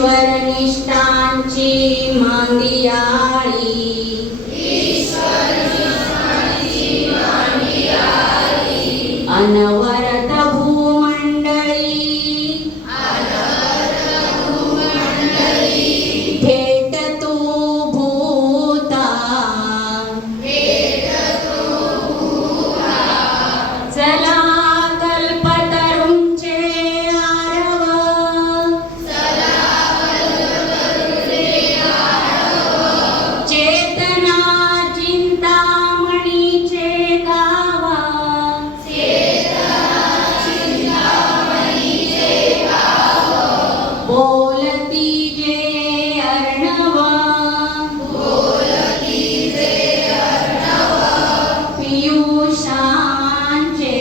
ईश्वरनिष्ठांची मांदियाळी अनवरत भूमंडळी थेट तू भूता चला कल्पतरुंचे आरव चेतना चिंतामणीचे गावा बोलती जे अर्णवा पियुषांचे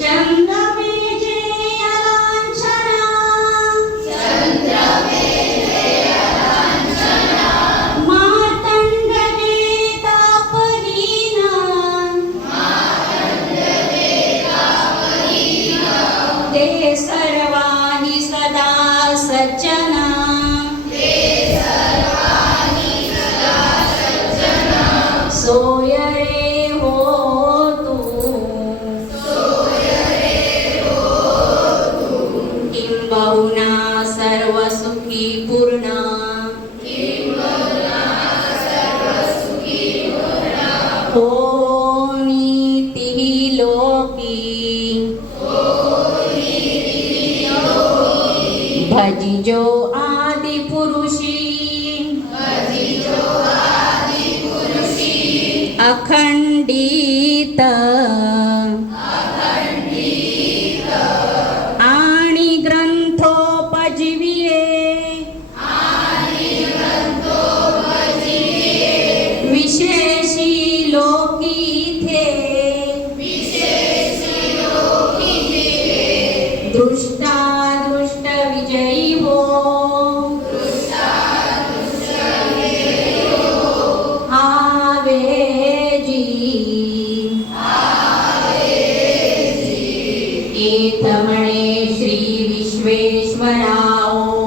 चंद्रमेजे अलांछना मातंडगे तापहीना ते सर्वाणि सदा सज्जना सोय रे हो तू किंबहुना सर्व सुखी पूर्ण हो नीतिः लोकी भजिजो आदि पुरुषी अखंडित आणि ग्रंथोपजीविये विशेषी लोकी थे दृष्टा दृष्ट विजयी हो आवेजी एत म्हणे श्री विश्वेश्वराओ